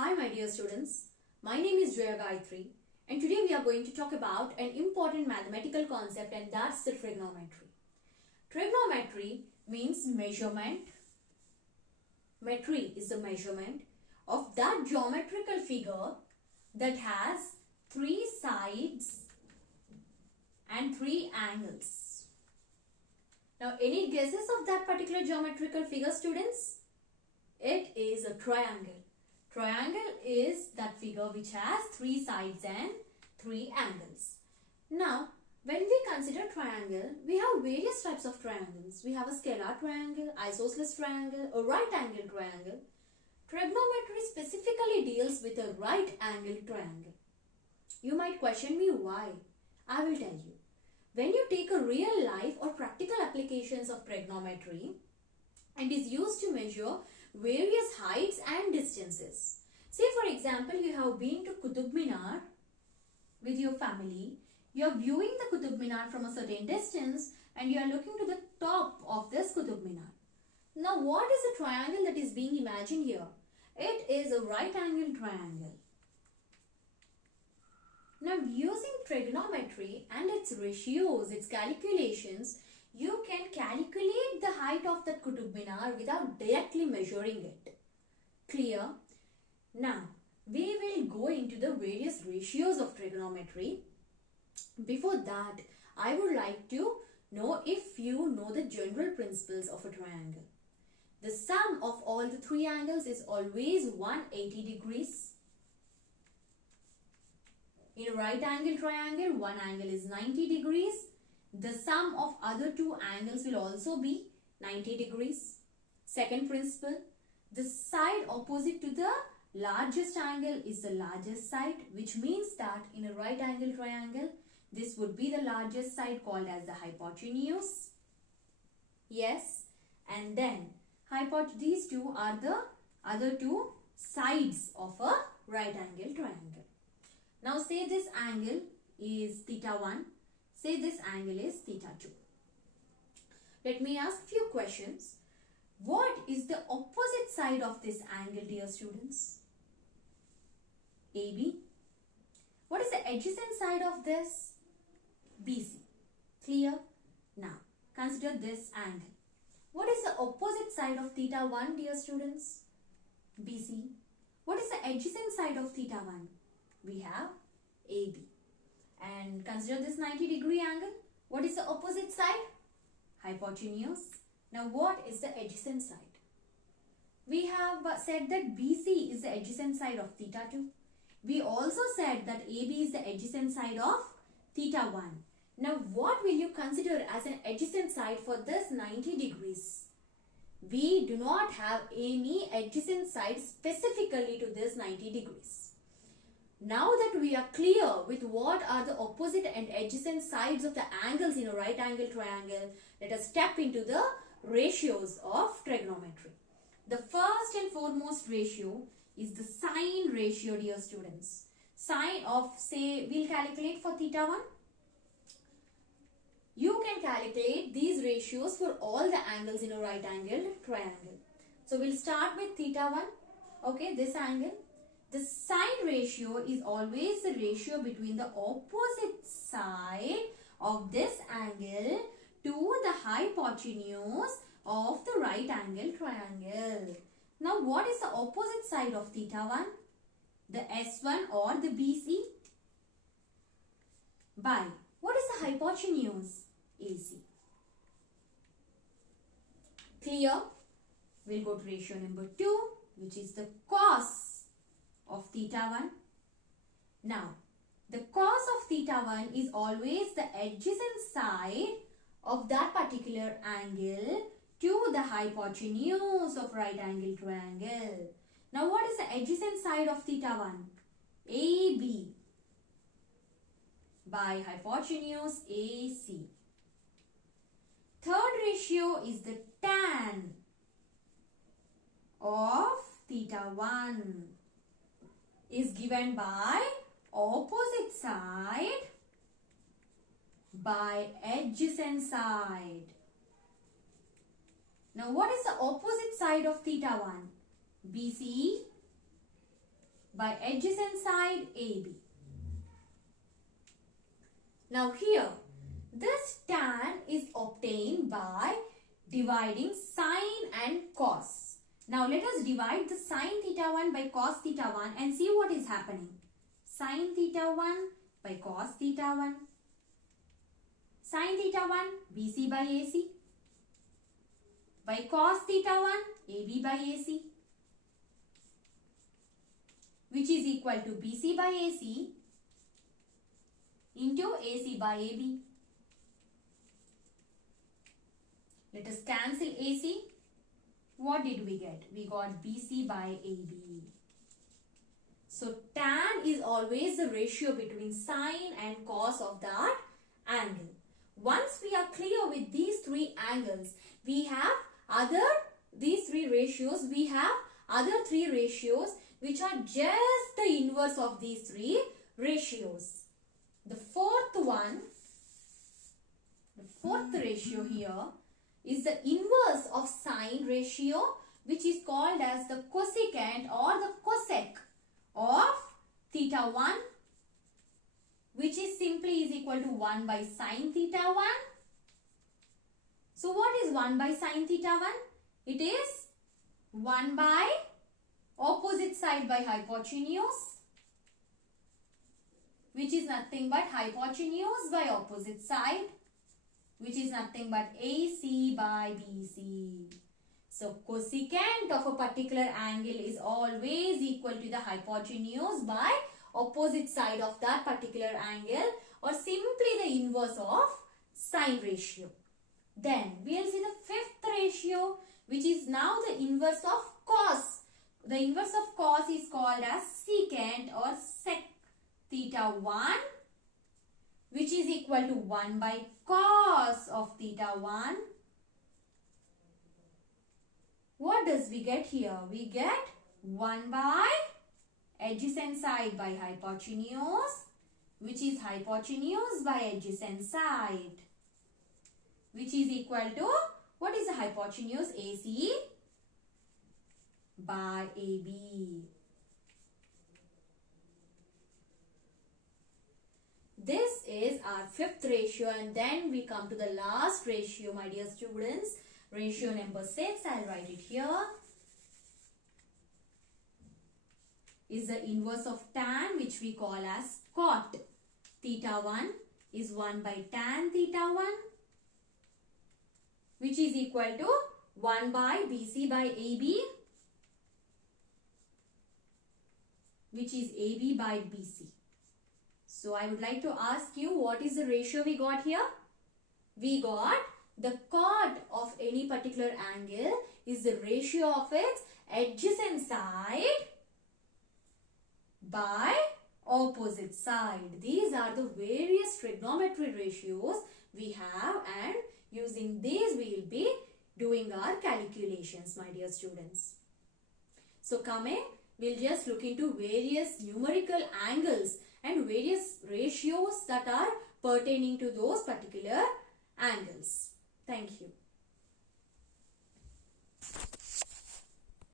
Hi my dear students, my name is Jaya Gayatri and today we are going to talk about an important mathematical concept, and that's the trigonometry. Trigonometry means measurement. Metry is the measurement of that geometrical figure that has three sides and three angles. Now any guesses of that particular geometrical figure, students? It is a triangle. Triangle is that figure which has three sides and three angles. Now, when we consider triangle, we have various types of triangles. We have a scalar triangle, isosceles triangle, a right angle triangle. Trigonometry specifically deals with a right angle triangle. You might question me why. I will tell you. When you take a real life or practical applications of trigonometry and is used to measure various heights and distances. Say for example, you have been to Qutub Minar with your family. You are viewing the Qutub Minar from a certain distance and you are looking to the top of this Qutub Minar. Now what is the triangle that is being imagined here? It is a right angle triangle. Now using trigonometry and its ratios, its calculations, you can calculate the height of that Qutub Minar without directly measuring it. Clear? Now, we will go into the various ratios of trigonometry. Before that, I would like to know if you know the general principles of a triangle. The sum of all the three angles is always 180 degrees. In a right angle triangle, one angle is 90 degrees. The sum of other two angles will also be 90 degrees. Second principle, the side opposite to the largest angle is the largest side, which means that in a right angle triangle, this would be the largest side called as the hypotenuse. Yes, and then these two are the other two sides of a right angle triangle. Now say this angle is theta 1. Say this angle is theta 2. Let me ask a few questions. What is the opposite side of this angle, dear students? AB. What is the adjacent side of this? BC. Clear? Now, consider this angle. What is the opposite side of theta 1, dear students? BC. What is the adjacent side of theta 1? We have AB. And consider this 90-degree angle. What is the opposite side? Hypotenuse. Now what is the adjacent side? We have said that BC is the adjacent side of theta 2. We also said that AB is the adjacent side of theta 1. Now what will you consider as an adjacent side for this 90 degrees? We do not have any adjacent side specifically to this 90 degrees. Now that we are clear with what are the opposite and adjacent sides of the angles in a right angle triangle, let us step into the ratios of trigonometry. The first and foremost ratio is the sine ratio, dear students. Sine of, say, we'll calculate for theta 1. You can calculate these ratios for all the angles in a right angle triangle. So we'll start with theta 1. Okay, this angle. The sine ratio is always the ratio between the opposite side of this angle to the hypotenuse of the right angle triangle. Now what is the opposite side of theta 1? The S1 or the BC by what is the hypotenuse? AC. Clear? We'll go to ratio number 2, which is the cos of theta 1. Now, the cos of theta 1 is always the adjacent side of that particular angle to the hypotenuse of right angle triangle. Now, what is the adjacent side of theta 1? AB by hypotenuse AC. Third ratio is the tan of theta 1 is given by opposite side by adjacent side. Now what is the opposite side of theta 1? BC by adjacent side AB. Now here, this tan is obtained by dividing sine and cos. Now let us divide the sine theta 1 by cos theta 1 and see what is happening. Sine theta 1 by cos theta 1. Sine theta 1 BC by AC. By cos theta 1 AB by AC. Which is equal to BC by AC into AC by AB. Let us cancel AC. What did we get? We got BC by AB. So tan is always the ratio between sine and cos of that angle. Once we are clear with these three angles, we have these three ratios which are just the inverse of these three ratios. The fourth ratio here is the inverse of sine ratio, which is called as the cosecant or the cosec of theta 1, which is simply is equal to 1 by sine theta 1. So what is 1 by sine theta 1? It is 1 by opposite side by hypotenuse, which is nothing but hypotenuse by opposite side, which is nothing but AC by BC. So cosecant of a particular angle is always equal to the hypotenuse by opposite side of that particular angle, or simply the inverse of sine ratio. Then we will see the fifth ratio, which is now the inverse of cos. The inverse of cos is called as secant or sec theta 1, which is equal to 1 by cos of theta 1. What does we get here? We get 1 by adjacent side by hypotenuse, which is hypotenuse by adjacent side, which is equal to, what is the hypotenuse? AC by AB. This is our fifth ratio, and then we come to the last ratio, my dear students. Ratio number 6, I'll write it here. Is the inverse of tan, which we call as cot. Theta 1 is 1 by tan theta 1, which is equal to 1 by BC by AB, which is AB by BC. So I would like to ask you, what is the ratio we got here? We got the cot of any particular angle is the ratio of its adjacent side by opposite side. These are the various trigonometry ratios we have, and using these we will be doing our calculations, my dear students. So coming, we'll just look into various numerical angles and various ratios that are pertaining to those particular angles. Thank you.